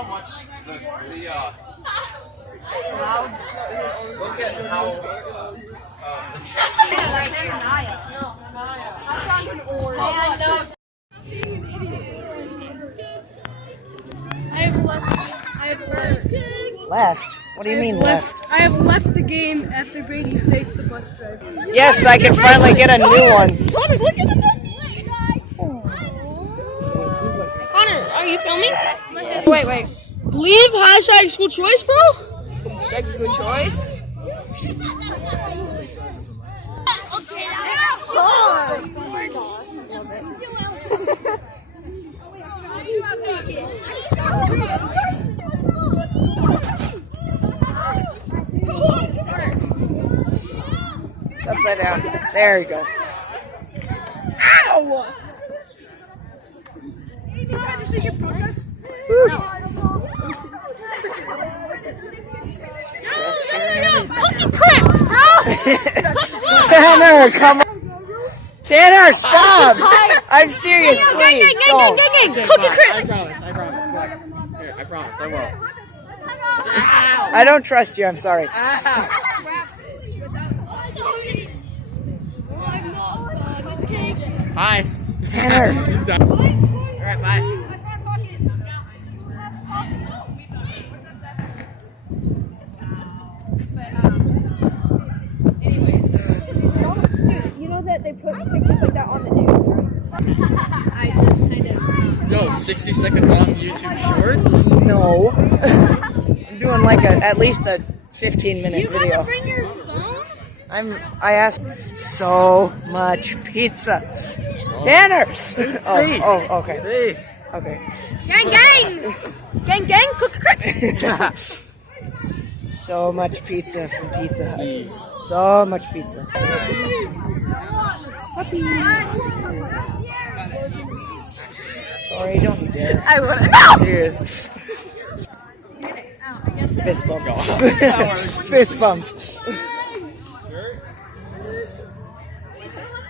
how much look at how the chat. I have left. Left? What do you mean left? I have left the game after Brady takes the bus driver. Yes, I can finally get a new one. Connor, look at the Connor, are you filming? Yes. Wait. Believe hashtag school choice, bro? Hashtag school choice? It's upside down. There you go. Ow! Cookie Crips, bro! Tanner, come on. Tanner, stop! I'm serious, please. Don't. Cookie Crips! I promise, I won't. I don't trust you, I'm sorry. Hi. Tanner. Alright, bye. Dude, you know that they put pictures like that on the news, right? I just kind of... Yo, 60-second long YouTube shorts? No. I'm doing like at least a 15-minute video. You got to bring your phone? I asked so much pizza. Tanner! Oh, okay. Please. Okay. Gang! Gang, Cookie Crips! So much pizza from Pizza Hut. So much pizza. Sorry, don't you dare. I wouldn't. No! Serious. Fist bump. Fist bump.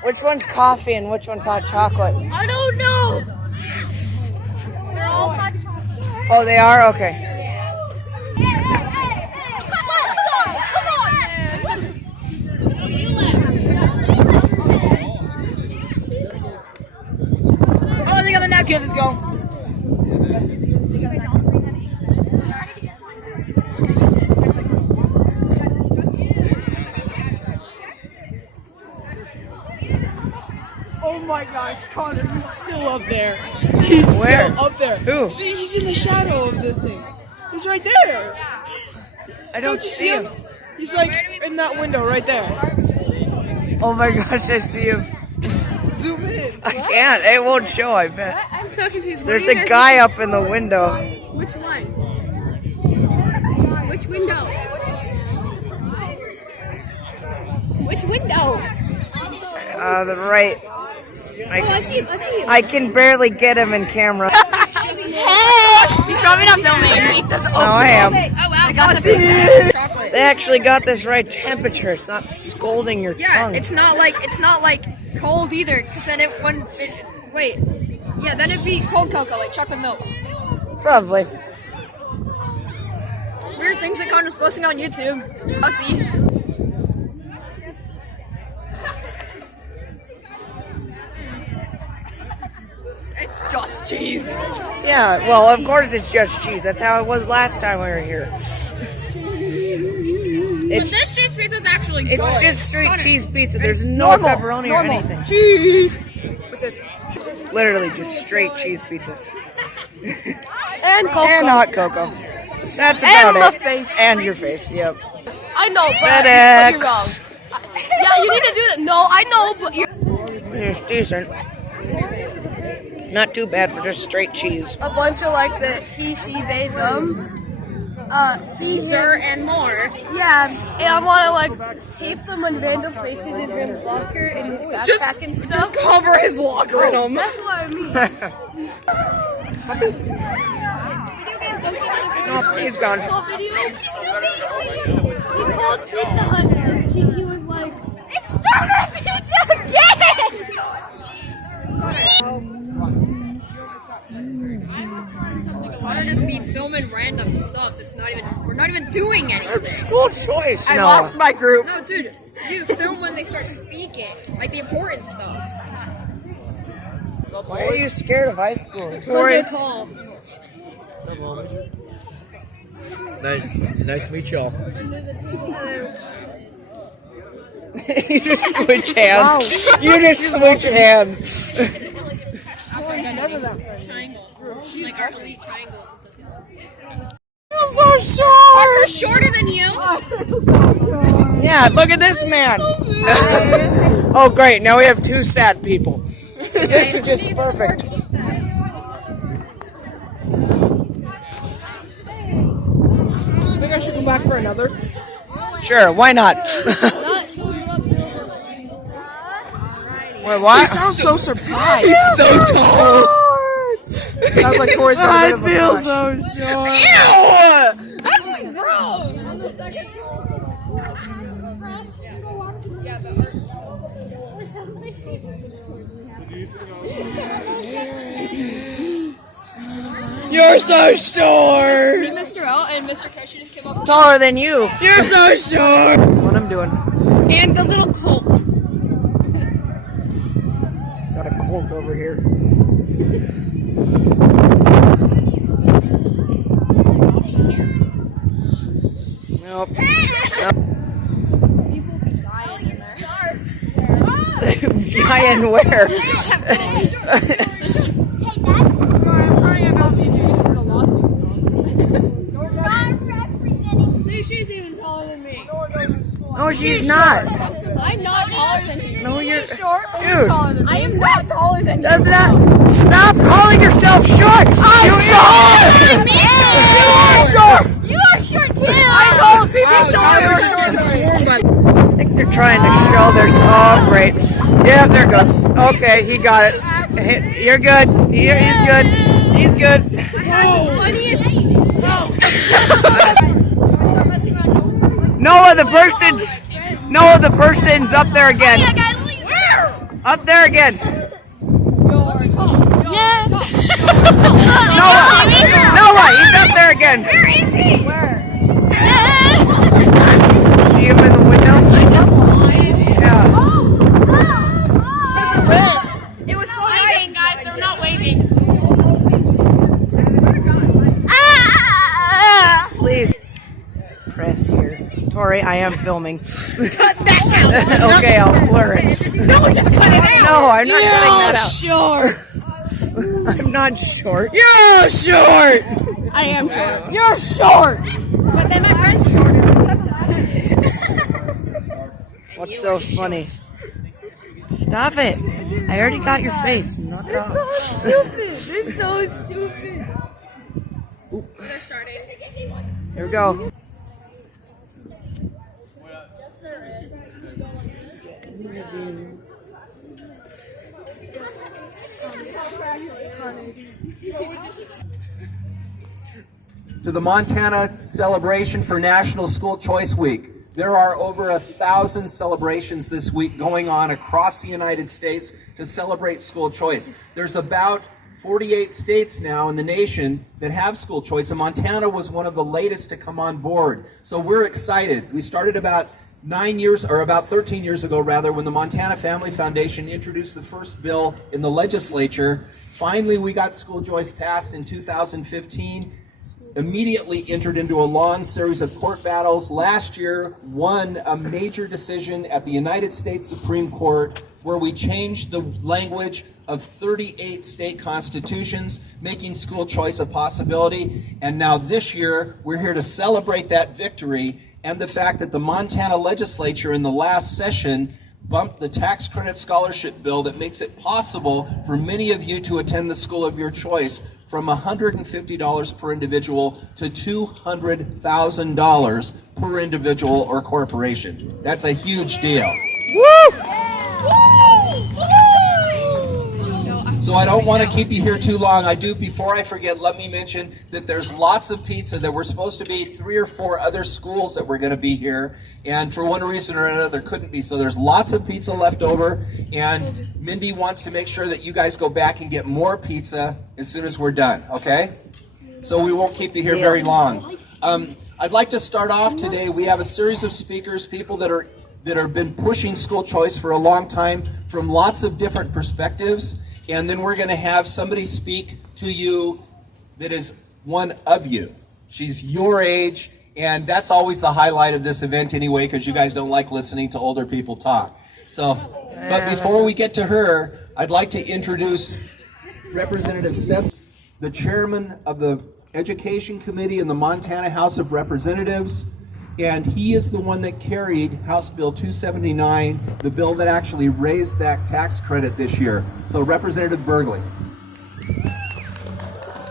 Which one's coffee and which one's hot chocolate? I don't know! They're all hot chocolate. Oh, they are? Okay. Oh, they got the napkin. Let's go. Oh my gosh, Connor, he's still up there. He's Where? still up there. Who? See, he's in the shadow of the thing. He's right there. I don't see him. He's like in that window right there. Oh my gosh, I see him. Zoom in. I can't. It won't show, I bet. I'm so confused. There's a guy up in the window. Which one? Which window? Which window? The right. I see him. I can barely get him in camera. He's probably not filming. No, I am. Oh wow, I got the chocolate. They actually got this right temperature. It's not scalding your Yeah, tongue. it's not like cold either, because then wait. Yeah, then it'd be cold cocoa, like chocolate milk. Probably. Weird things that Connor's posting on YouTube. I'll see. It's just cheese. Yeah, well, of course it's just cheese. That's how it was last time we were here. But this cheese pizza is actually good. It's just straight Connor, cheese pizza. There's no pepperoni or anything. Cheese. With this. Literally just straight cheese pizza. And cocoa. And hot cocoa. That's about my it. face. And your face, yep. I know, but FedEx. you're wrong. Yeah, you need to do that. No, I know, but you're... It's decent. Not too bad for just straight cheese. A bunch of like the he, she, they, them. Caesar and more. Yeah, and I want to like tape them on random places in random locker and his backpack and stuff. Just cover his locker in them. That's what I mean. No, he's gone. He called Pizza Hut and he was like, It's Domino's Pizza again! Connor just be filming We're not even doing anything. School choice. I no. lost my group. No, dude, you film when they start speaking, like the important stuff. Why are you scared of high school? Tori. Tall. Nice to meet y'all. You just switch hands. You just switch hands. Like our elite triangles in sociology. I'm so short. We're shorter than you. Yeah, look at this man. Oh, great. Now we have two sad people. This is just perfect. I think I should come back for another. Sure, why not? Wait, what? You sound so surprised. He's so tall. Sounds like Tori's got a bit of a crush. so short. You're so short. Me, Mr. L, and Mr. Keshi just came up. Taller than you. You're so short. What I'm doing? And the little colt. Got a colt over here. Nope. People be dying in there. Giant where? See, she's even taller than me. No, she's not. I'm not taller than you. No, you're Short. dude. I am not taller than you. Does that? Stop calling yourself short. I'm short. You are short too. I told people I think they're trying to show their. Oh, great. Yeah, there it goes. Okay, he got it. You're good. He's good. He's good. Noah, the person's up there again. Where? Up there again. Noah, he's up there again. Where is he? See him in the window? Yeah. It was so nice. Guys, they're not waving. Please. Press here. Tori, I am filming. Cut that out. Okay, I'll blur it. No, just cut it out. No, I'm not cutting that out. Short. I'm not short. You're short. I am short. You're short. But then my friend's shorter. What's so funny? Stop it. I already got your face. Knock it off. It's so stupid. They're starting. Here we go. To the Montana celebration for National School Choice Week. There are over 1,000 celebrations this week going on across the United States to celebrate school choice. There's about 48 states now in the nation that have school choice, and Montana was one of the latest to come on board. So we're excited. We started about 13 years ago rather, when the Montana Family Foundation introduced the first bill in the legislature. Finally, we got school choice passed in 2015. Immediately entered into a long series of court battles. Last year, won a major decision at the United States Supreme Court where we changed the language of 38 state constitutions, making school choice a possibility. And now this year, we're here to celebrate that victory and the fact that the Montana legislature in the last session bumped the tax credit scholarship bill that makes it possible for many of you to attend the school of your choice from $150 per individual to $200,000 per individual or corporation. That's a huge deal. Woo! So I don't want to keep you here too long. Before I forget, let me mention that there's lots of pizza. That we're supposed to be 3 or 4 other schools that were going to be here, and for one reason or another couldn't be. So there's lots of pizza left over, and Mindy wants to make sure that you guys go back and get more pizza as soon as we're done, okay? So we won't keep you here very long. I'd like to start off today. We have a series of speakers, people that have been pushing school choice for a long time from lots of different perspectives. And then we're going to have somebody speak to you that is one of you. She's your age, and that's always the highlight of this event anyway, because you guys don't like listening to older people talk. So, but before we get to her, I'd like to introduce Representative Seth, the chairman of the Education Committee in the Montana House of Representatives, and he is the one that carried House Bill 279, the bill that actually raised that tax credit this year. So Representative Burgley.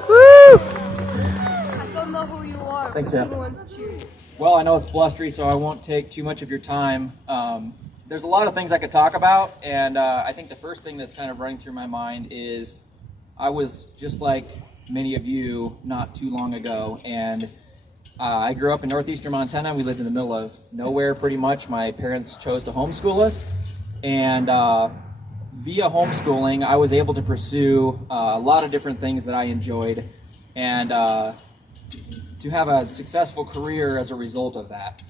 I don't know who you are. Thanks, Jeff. Everyone's cheering. Well, I know it's blustery, so I won't take too much of your time. There's a lot of things I could talk about, and I think the first thing that's kind of running through my mind is I was just like many of you not too long ago, and I grew up in northeastern Montana. We lived in the middle of nowhere pretty much. My parents chose to homeschool us, and via homeschooling, I was able to pursue a lot of different things that I enjoyed, and to have a successful career as a result of that.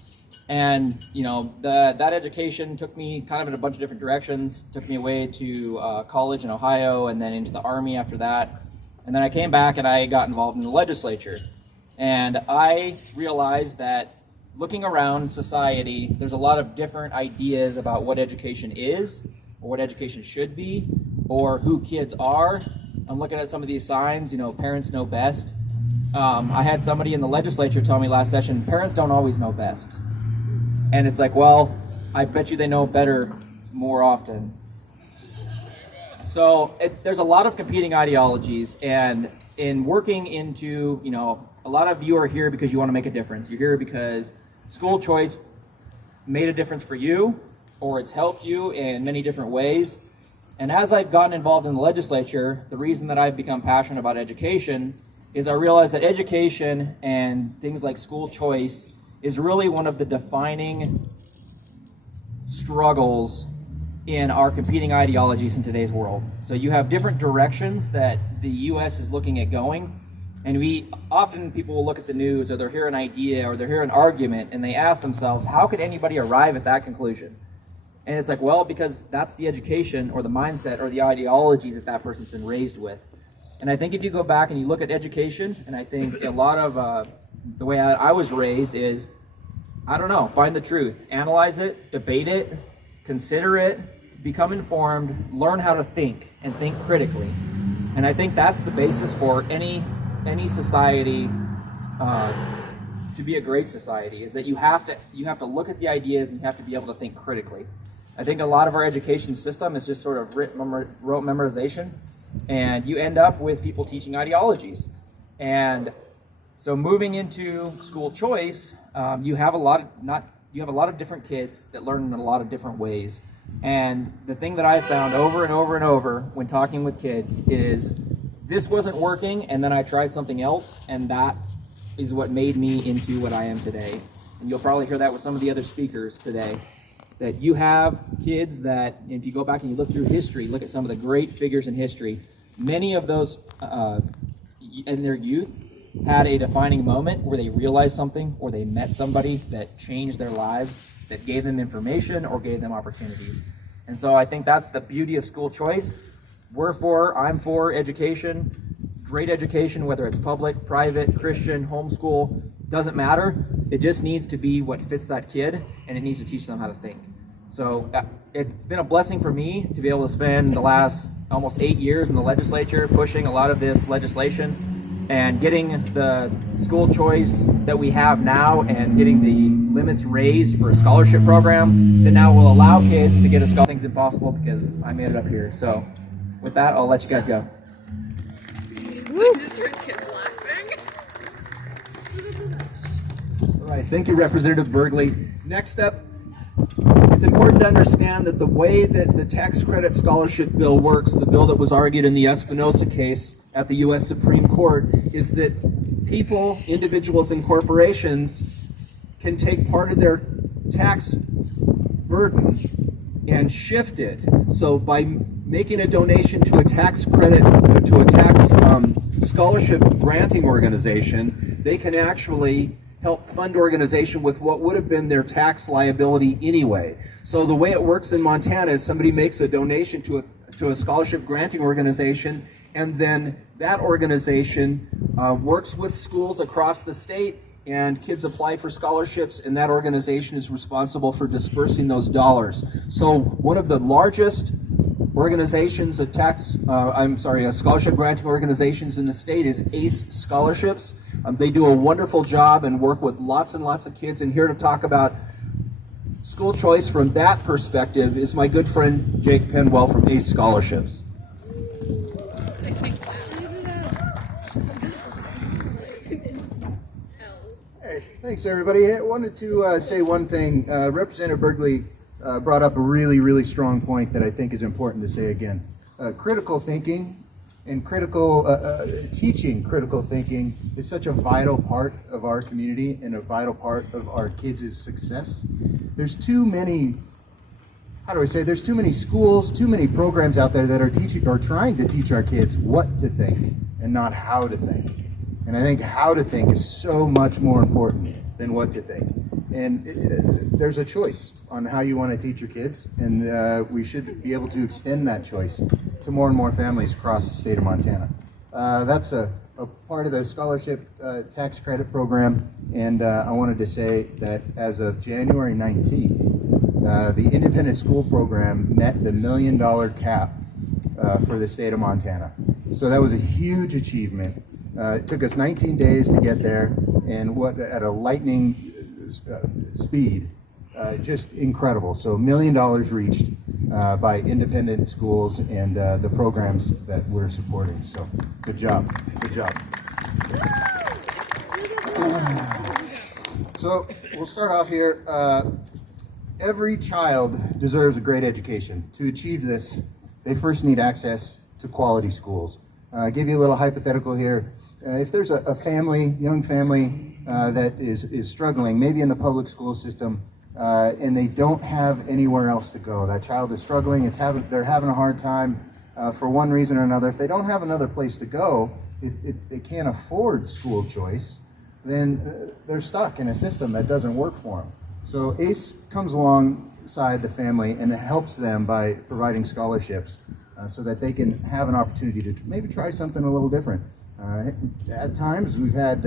And you know, that education took me kind of in a bunch of different directions. Took me away to college in Ohio, and then into the Army after that. And then I came back and I got involved in the legislature. And I realized that looking around society, there's a lot of different ideas about what education is, or what education should be, or who kids are. I'm looking at some of these signs, you know, parents know best. I had somebody in the legislature tell me last session, parents don't always know best. And it's like, well, I bet you they know better more often. So there's a lot of competing ideologies, and in working into, you know, a lot of you are here because you want to make a difference. You're here because school choice made a difference for you, or it's helped you in many different ways. And as I've gotten involved in the legislature, the reason that I've become passionate about education is I realize that education and things like school choice is really one of the defining struggles in our competing ideologies in today's world. So you have different directions that the U.S. is looking at going, and people will look at the news, or they'll hear an idea, or they'll hear an argument, and they ask themselves, how could anybody arrive at that conclusion? And it's like, well, because that's the education or the mindset or the ideology that that person's been raised with. And I think if you go back and you look at education, and I think a lot of the way I was raised is, I don't know, find the truth, analyze it, debate it, consider it, become informed, learn how to think, and think critically. And I think that's the basis for any society to be a great society, is that you have to look at the ideas and you have to be able to think critically. I think a lot of our education system is just sort of rote memorization, and you end up with people teaching ideologies. And so moving into school choice, you have a lot of different kids that learn in a lot of different ways. And the thing that I found over and over and over when talking with kids is this wasn't working, and then I tried something else, and that is what made me into what I am today. And you'll probably hear that with some of the other speakers today, that you have kids that, if you go back and you look through history, look at some of the great figures in history, many of those in their youth had a defining moment where they realized something, or they met somebody that changed their lives, that gave them information or gave them opportunities. And so I think that's the beauty of school choice. I'm for education, great education, whether it's public, private, Christian, homeschool, doesn't matter. It just needs to be what fits that kid, and it needs to teach them how to think. So it's been a blessing for me to be able to spend the last almost 8 years in the legislature pushing a lot of this legislation and getting the school choice that we have now, and getting the limits raised for a scholarship program that now will allow kids to get a scholarship. Things impossible because I made it up here. So with that, I'll let you guys go. I just heard kids laughing. All right, thank you, Representative Burgley. Next up, it's important to understand that the way that the tax credit scholarship bill works, the bill that was argued in the Espinosa case at the U.S. Supreme Court, is that people, individuals, and corporations can take part of their tax burden and shift it. So by making a donation to a tax credit, to a tax scholarship granting organization, they can actually help fund organization with what would have been their tax liability anyway. So the way it works in Montana is somebody makes a donation to a scholarship granting organization, and then that organization works with schools across the state, and kids apply for scholarships, and that organization is responsible for dispersing those dollars. So one of the largest organizations, scholarship granting organizations in the state is ACE Scholarships. They do a wonderful job and work with lots and lots of kids. And here to talk about school choice from that perspective is my good friend Jake Penwell from ACE Scholarships. Hey, thanks everybody. I wanted to say one thing. Representative Burgley brought up a really, really strong point that I think is important to say again. Critical thinking and teaching critical thinking is such a vital part of our community and a vital part of our kids' success. There's too many, there's too many schools, too many programs out there that are trying to teach our kids what to think and not how to think. And I think how to think is so much more important than what to think. And there's a choice on how you want to teach your kids, and we should be able to extend that choice to more and more families across the state of Montana. That's a part of the scholarship tax credit program, and I wanted to say that as of January 19th, the independent school program met the $1 million cap for the state of Montana. So that was a huge achievement. It took us 19 days to get there, and at a lightning speed, just incredible. So $1 million reached by independent schools and the programs that we're supporting. So good job, good job. So we'll start off here. Every child deserves a great education. To achieve this, they first need access to quality schools. I'll give you a little hypothetical here. If there's a family, young family that is struggling, maybe in the public school system, and they don't have anywhere else to go, that child is struggling, they're having a hard time for one reason or another. If they don't have another place to go, if they can't afford school choice, then they're stuck in a system that doesn't work for them. So ACE comes alongside the family and helps them by providing scholarships so that they can have an opportunity to maybe try something a little different. At times, we've had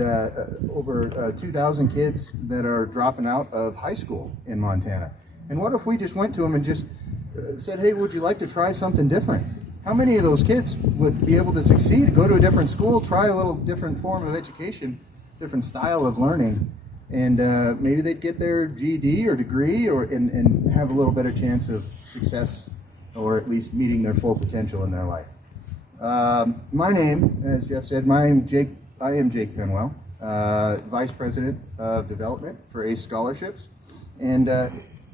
over 2,000 kids that are dropping out of high school in Montana. And what if we just went to them and just said, hey, would you like to try something different? How many of those kids would be able to succeed, go to a different school, try a little different form of education, different style of learning, and maybe they'd get their GED or degree and have a little better chance of success, or at least meeting their full potential in their life. My name, as Jeff said, I am Jake Penwell, Vice President of Development for ACE Scholarships. And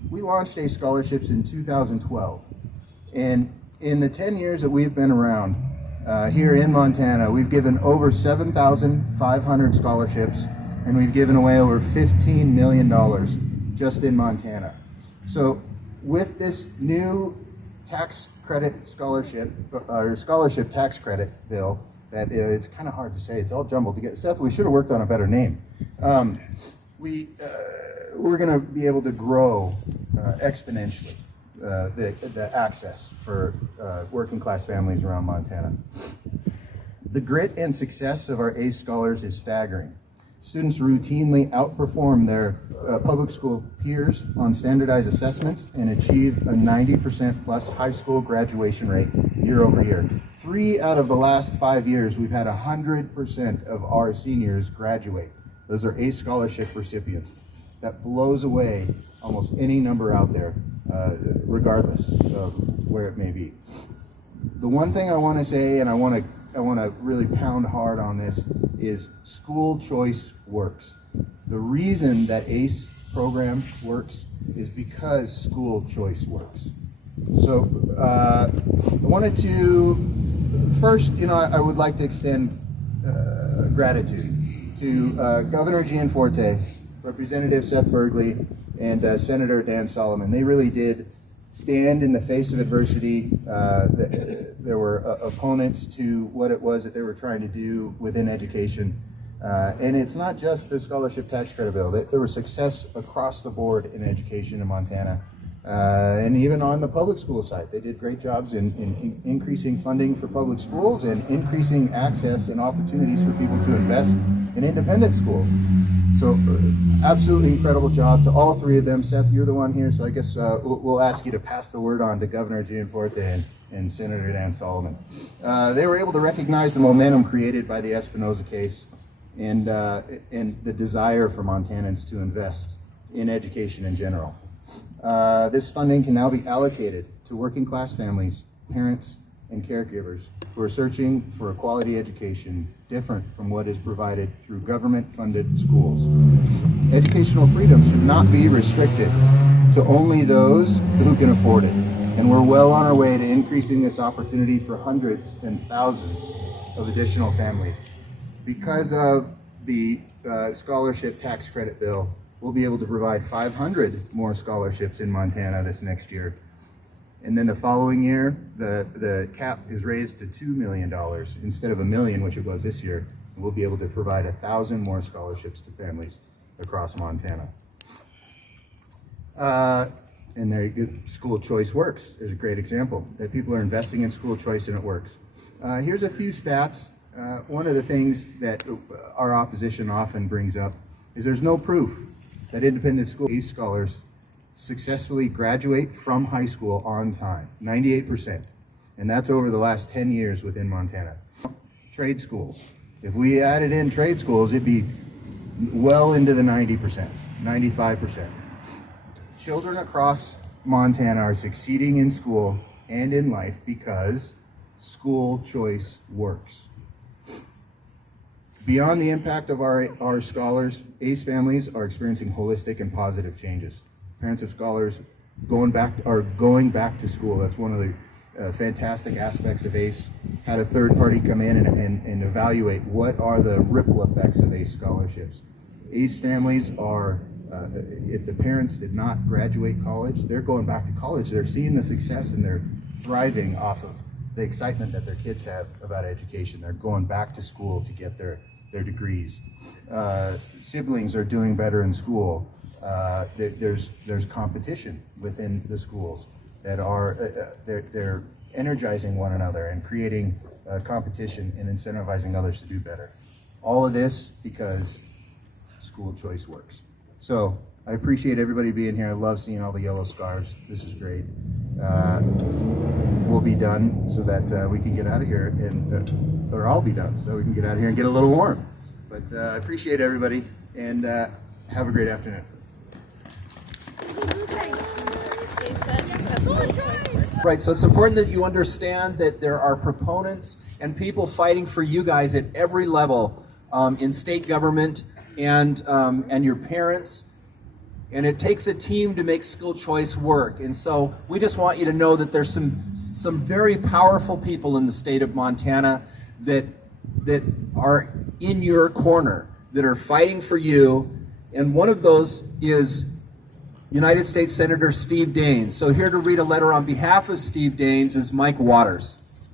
we launched ACE Scholarships in 2012. And in the 10 years that we've been around here in Montana, we've given over 7,500 scholarships, and we've given away over $15 million just in Montana. So with this new tax credit scholarship, or scholarship tax credit bill, that it's kind of hard to say, it's all jumbled together. Seth, we should have worked on a better name. We're going to be able to grow exponentially the access for working class families around Montana. The grit and success of our ACE scholars is staggering. Students routinely outperform their public school peers on standardized assessments and achieve a 90% plus high school graduation rate year over year. 3 out of the last 5 years, we've had 100% of our seniors graduate. Those are ACE scholarship recipients. That blows away almost any number out there, regardless of where it may be. The one thing I want to say, and I want to really pound hard on this, is school choice works. The reason that ACE program works is because school choice works. So I wanted to first, I would like to extend gratitude to Governor Gianforte, Representative Seth Burgley, and Senator Dan Solomon. They really did stand in the face of adversity. There were opponents to what it was that they were trying to do within education. And it's not just the scholarship tax credit bill. There was success across the board in education in Montana. And even on the public school side, they did great jobs in increasing funding for public schools and increasing access and opportunities for people to invest in independent schools. So absolutely incredible job to all three of them. Seth, you're the one here, so I guess we'll ask you to pass the word on to Governor Gianforte and Senator Dan Solomon. They were able to recognize the momentum created by the Espinoza case and the desire for Montanans to invest in education in general. This funding can now be allocated to working class families, parents, and caregivers who are searching for a quality education different from what is provided through government-funded schools. Educational freedom should not be restricted to only those who can afford it. And we're well on our way to increasing this opportunity for hundreds and thousands of additional families. Because of the scholarship tax credit bill, we'll be able to provide 500 more scholarships in Montana this next year. And then the following year, the cap is raised to $2 million instead of $1 million, which it was this year. And we'll be able to provide 1,000 more scholarships to families across Montana. And there, school choice works. There's a great example that people are investing in school choice and it works. Here's a few stats. One of the things that our opposition often brings up is there's no proof that independent school scholars successfully graduate from high school on time, 98%. And that's over the last 10 years within Montana. Trade schools. If we added in trade schools, it'd be well into the 90%, 95%. Children across Montana are succeeding in school and in life because school choice works. Beyond the impact of our scholars, ACE families are experiencing holistic and positive changes. Parents of scholars are going back to school. That's one of the fantastic aspects of ACE. Had a third party come in and evaluate what are the ripple effects of ACE scholarships. ACE families are, if the parents did not graduate college, they're going back to college. They're seeing the success and they're thriving off of the excitement that their kids have about education. They're going back to school to get their degrees. Siblings are doing better in school. There's competition within the schools that are they're energizing one another and creating competition and incentivizing others to do better. All of this because school choice works. So I appreciate everybody being here. I love seeing all the yellow scarves. This is great. We'll be done so that we can get out of here, or I'll be done so we can get out of here and get a little warm. But I appreciate everybody and have a great afternoon. Right, so it's important that you understand that there are proponents and people fighting for you guys at every level in state government and your parents. And it takes a team to make school choice work. And so we just want you to know that there's some very powerful people in the state of Montana that are in your corner, that are fighting for you. And one of those is United States Senator Steve Daines. So here to read a letter on behalf of Steve Daines is Mike Waters.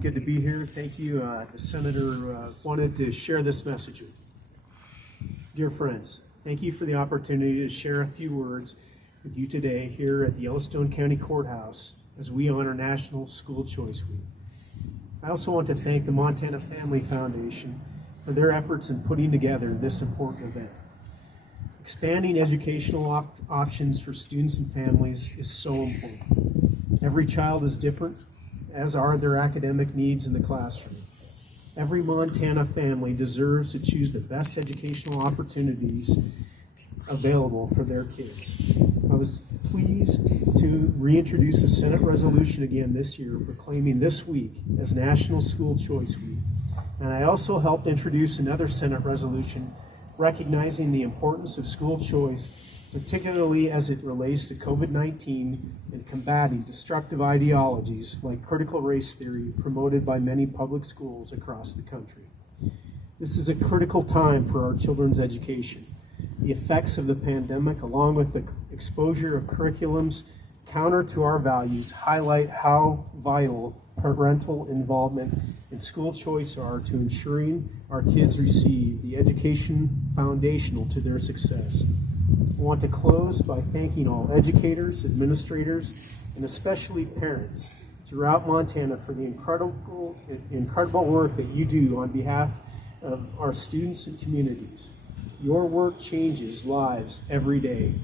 Good to be here. Thank you. The Senator wanted to share this message with you. Dear friends, thank you for the opportunity to share a few words with you today here at the Yellowstone County Courthouse as we honor National School Choice Week. I also want to thank the Montana Family Foundation for their efforts in putting together this important event. Expanding educational options for students and families is so important. Every child is different, as are their academic needs in the classroom. Every Montana family deserves to choose the best educational opportunities available for their kids. I was pleased to reintroduce a Senate resolution again this year proclaiming this week as National School Choice Week. And I also helped introduce another Senate resolution recognizing the importance of school choice, particularly as it relates to COVID-19 and combating destructive ideologies like critical race theory promoted by many public schools across the country. This is a critical time for our children's education. The effects of the pandemic, along with the exposure of curriculums counter to our values, highlight how vital parental involvement in school choice are to ensuring our kids receive the education foundational to their success. I want to close by thanking all educators, administrators, and especially parents throughout Montana for the incredible work that you do on behalf of our students and communities. Your work changes lives every day.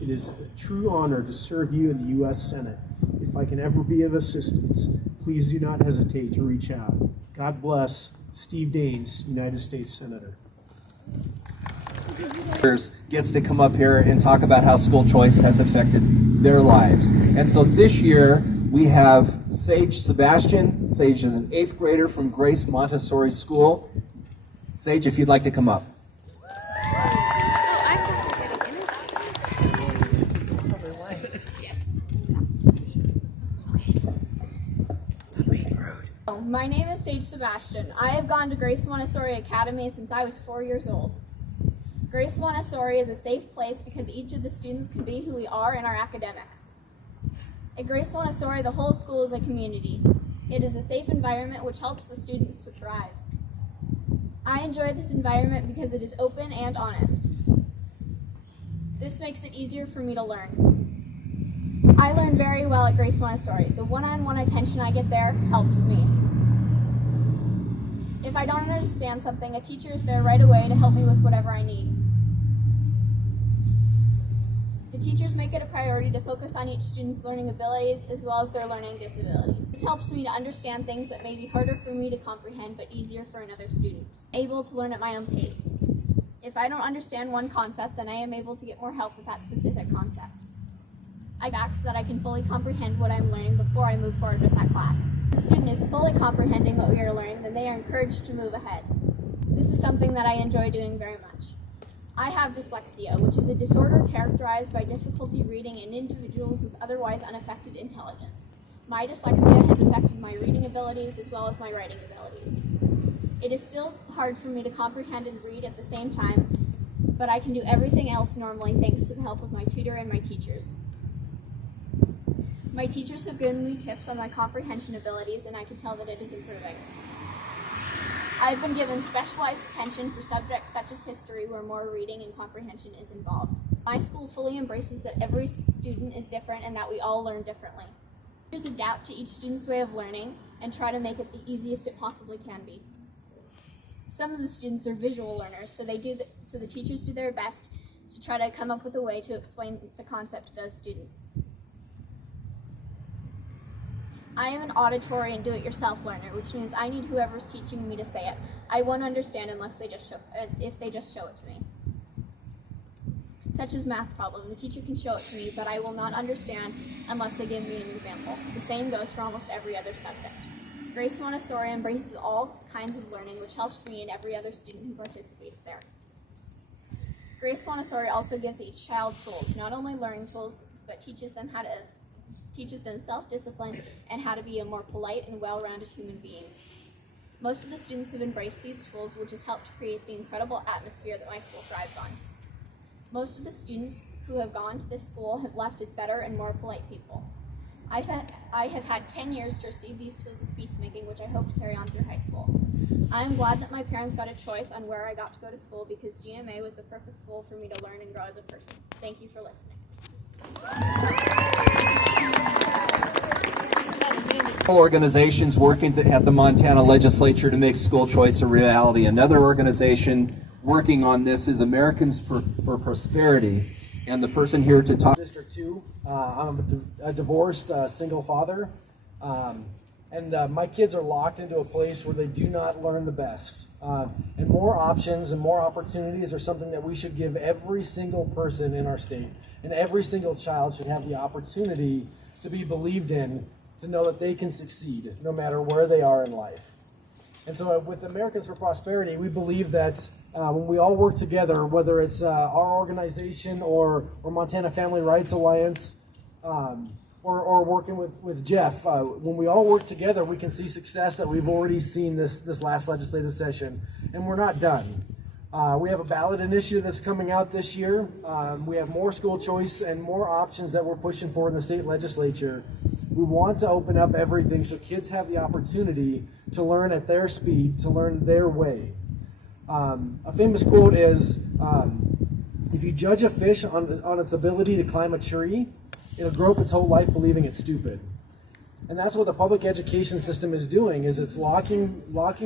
It is a true honor to serve you in the U.S. Senate. If I can ever be of assistance, please do not hesitate to reach out. God bless. Steve Daines, United States Senator. Gets to come up here and talk about how school choice has affected their lives. And so this year we have Sage Sebastian. Sage is an 8th grader from Grace Montessori School. Sage, if you'd like to come up. My name is Sage Sebastian. I have gone to Grace Montessori Academy since I was 4 years old. Grace Montessori is a safe place because each of the students can be who we are in our academics. At Grace Montessori, the whole school is a community. It is a safe environment which helps the students to thrive. I enjoy this environment because it is open and honest. This makes it easier for me to learn. I learn very well at Grace Montessori. The one-on-one attention I get there helps me. If I don't understand something, a teacher is there right away to help me with whatever I need. The teachers make it a priority to focus on each student's learning abilities as well as their learning disabilities. This helps me to understand things that may be harder for me to comprehend but easier for another student. I'm able to learn at my own pace. If I don't understand one concept, then I am able to get more help with that specific concept. I back so that I can fully comprehend what I'm learning before I move forward with that class. If the student is fully comprehending what we are learning, then they are encouraged to move ahead. This is something that I enjoy doing very much. I have dyslexia, which is a disorder characterized by difficulty reading in individuals with otherwise unaffected intelligence. My dyslexia has affected my reading abilities as well as my writing abilities. It is still hard for me to comprehend and read at the same time, but I can do everything else normally thanks to the help of my tutor and my teachers. My teachers have given me tips on my comprehension abilities, and I can tell that it is improving. I've been given specialized attention for subjects such as history, where more reading and comprehension is involved. My school fully embraces that every student is different and that we all learn differently. Teachers adapt to each student's way of learning and try to make it the easiest it possibly can be. Some of the students are visual learners, so the teachers do their best to try to come up with a way to explain the concept to those students. I am an auditory and do-it-yourself learner, which means I need whoever's teaching me to say it. I won't understand unless if they just show it to me. Such as math problem, the teacher can show it to me, but I will not understand unless they give me an example. The same goes for almost every other subject. Grace Montessori embraces all kinds of learning, which helps me and every other student who participates there. Grace Montessori also gives each child tools, not only learning tools, but teaches them self-discipline and how to be a more polite and well-rounded human being. Most of the students have embraced these tools, which has helped create the incredible atmosphere that my school thrives on. Most of the students who have gone to this school have left as better and more polite people. I have had 10 years to receive these tools of peacemaking, which I hope to carry on through high school. I am glad that my parents got a choice on where I got to go to school because GMA was the perfect school for me to learn and grow as a person. Thank you for listening. Organizations working at the Montana legislature to make school choice a reality. Another organization working on this is Americans for Prosperity, and the person here to talk. District 2. I'm a divorced single father, and my kids are locked into a place where they do not learn the best. And more options and more opportunities are something that we should give every single person in our state. And every single child should have the opportunity to be believed in, to know that they can succeed no matter where they are in life. And so with Americans for Prosperity, we believe that when we all work together, whether it's our organization or Montana Family Rights Alliance, or working with Jeff, when we all work together, we can see success that we've already seen this last legislative session, and we're not done. We have a ballot initiative that's coming out this year. We have more school choice and more options that we're pushing for in the state legislature. We want to open up everything so kids have the opportunity to learn at their speed, to learn their way. A famous quote is, if you judge a fish on its ability to climb a tree, it'll grow up its whole life believing it's stupid. And that's what the public education system is doing, is it's locking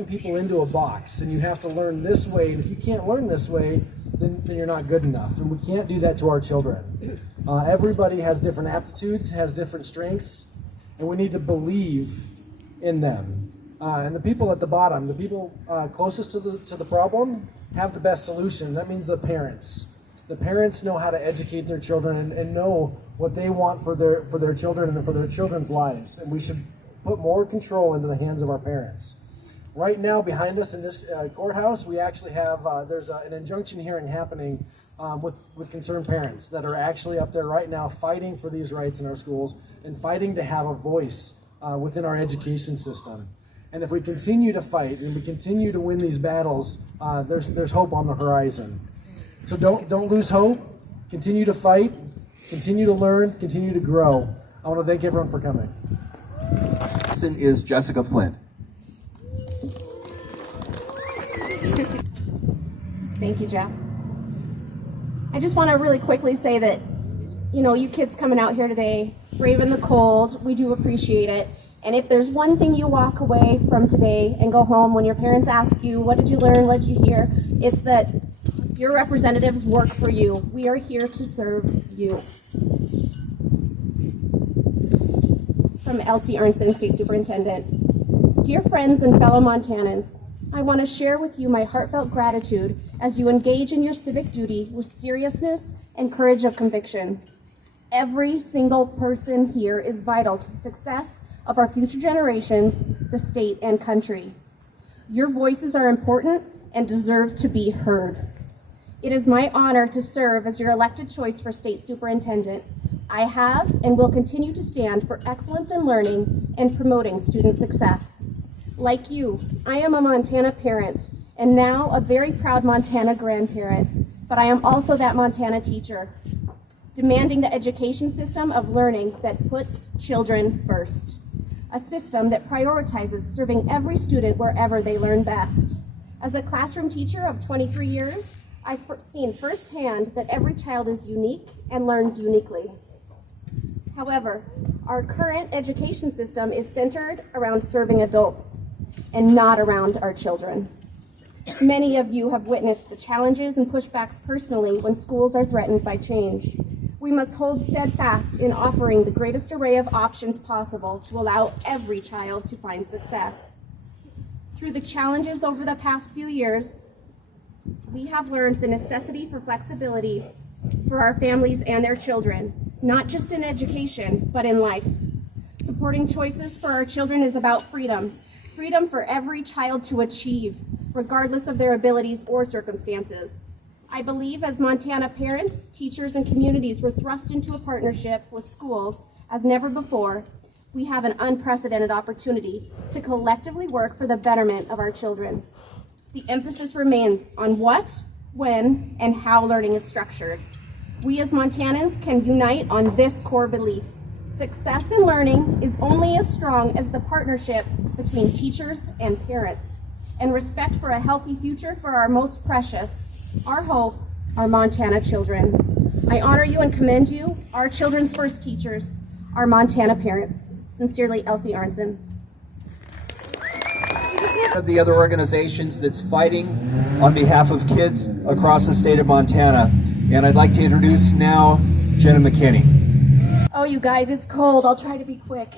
people into a box, and you have to learn this way, and if you can't learn this way, then you're not good enough, and we can't do that to our children. Everybody has different aptitudes, has different strengths, and we need to believe in them. And the people at the bottom, the people closest to the problem, have the best solution. That means the parents. The parents know how to educate their children and know what they want for their children and for their children's lives. And we should put more control into the hands of our parents. Right now, behind us in this courthouse, we actually have, there's an injunction hearing happening with concerned parents that are actually up there right now fighting for these rights in our schools and fighting to have a voice within our education system. And if we continue to fight and we continue to win these battles, there's hope on the horizon. So don't lose hope. Continue to fight. Continue to learn. Continue to grow. I want to thank everyone for coming. Person is Jessica Flint. Thank you, Jeff. I just want to really quickly say that, you kids coming out here today, braving the cold, we do appreciate it. And if there's one thing you walk away from today and go home when your parents ask you, what did you learn, what did you hear, it's that your representatives work for you. We are here to serve you. From Elsie Arnson, State Superintendent. Dear friends and fellow Montanans, I want to share with you my heartfelt gratitude as you engage in your civic duty with seriousness and courage of conviction. Every single person here is vital to the success of our future generations, the state, and country. Your voices are important and deserve to be heard. It is my honor to serve as your elected choice for State Superintendent. I have and will continue to stand for excellence in learning and promoting student success. Like you, I am a Montana parent and now a very proud Montana grandparent, but I am also that Montana teacher, demanding the education system of learning that puts children first. A system that prioritizes serving every student wherever they learn best. As a classroom teacher of 23 years, I've seen firsthand that every child is unique and learns uniquely. However, our current education system is centered around serving adults and not around our children. Many of you have witnessed the challenges and pushbacks personally when schools are threatened by change. We must hold steadfast in offering the greatest array of options possible to allow every child to find success. Through the challenges over the past few years, we have learned the necessity for flexibility for our families and their children, not just in education, but in life. Supporting choices for our children is about freedom. Freedom for every child to achieve, regardless of their abilities or circumstances. I believe as Montana parents, teachers, and communities were thrust into a partnership with schools as never before, we have an unprecedented opportunity to collectively work for the betterment of our children. The emphasis remains on what, when, and how learning is structured. We as Montanans can unite on this core belief. Success in learning is only as strong as the partnership between teachers and parents, and respect for a healthy future for our most precious, our hope, our Montana children. I honor you and commend you, our children's first teachers, our Montana parents. Sincerely, Elsie Arnson. Of the other organizations that's fighting on behalf of kids across the state of Montana. And I'd like to introduce now Jenna Mckinney. Oh, you guys, it's cold. I'll try to be quick.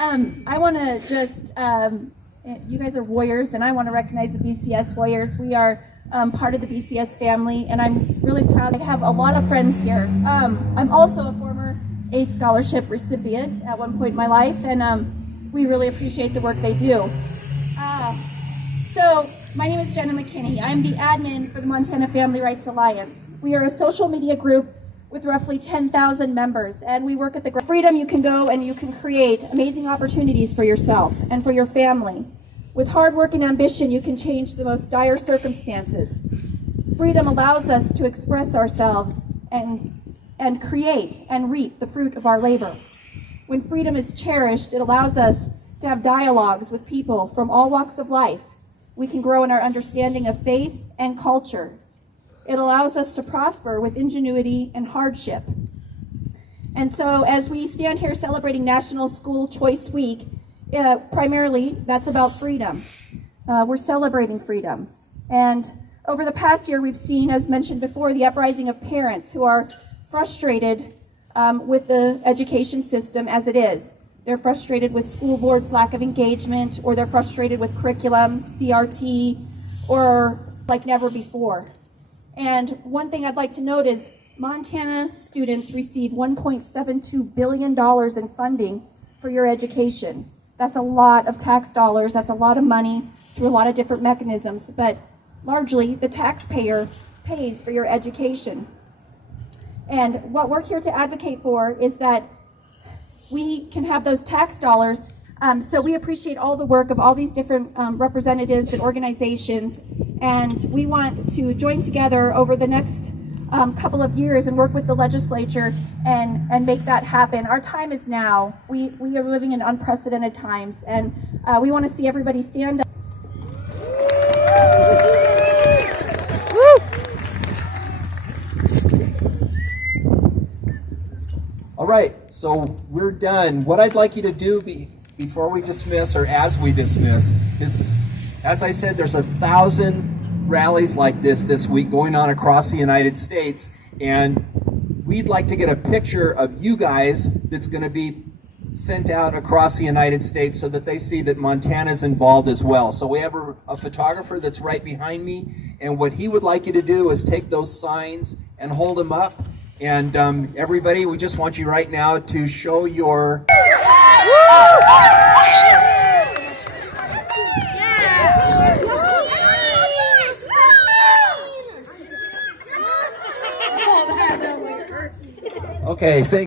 I want to just, you guys are warriors, and I want to recognize the BCS warriors. We are part of the BCS family, and I'm really proud. I have a lot of friends here. I'm also a former ACE scholarship recipient at one point in my life, and we really appreciate the work they do. So, my name is Jenna Mckinney. I'm the admin for the Montana Family Rights Alliance. We are a social media group with roughly 10,000 members, and we work at the freedom. You can go and you can create amazing opportunities for yourself and for your family. With hard work and ambition, you can change the most dire circumstances. Freedom allows us to express ourselves and create and reap the fruit of our labor. When freedom is cherished, it allows us to have dialogues with people from all walks of life. We can grow in our understanding of faith and culture. It allows us to prosper with ingenuity and hardship. And so as we stand here celebrating National School Choice Week, primarily that's about freedom. We're celebrating freedom. And over the past year, we've seen, as mentioned before, the uprising of parents who are frustrated with the education system as it is. They're frustrated with school board's lack of engagement, or they're frustrated with curriculum, CRT, or like never before. And one thing I'd like to note is Montana students receive $1.72 billion in funding for your education. That's a lot of tax dollars. That's a lot of money through a lot of different mechanisms. But largely, the taxpayer pays for your education. And what we're here to advocate for is that we can have those tax dollars. So we appreciate all the work of all these different representatives and organizations. And we want to join together over the next couple of years and work with the legislature and make that happen. Our time is now. We are living in unprecedented times, and we want to see everybody stand up. All right, so we're done. What I'd like you to do before we dismiss, or as we dismiss, is, as I said, there's 1,000 rallies like this week going on across the United States, and we'd like to get a picture of you guys that's going to be sent out across the United States so that they see that Montana's involved as well. So we have a photographer that's right behind me, and what he would like you to do is take those signs and hold them up. And everybody, we just want you right now to show your... Okay, thank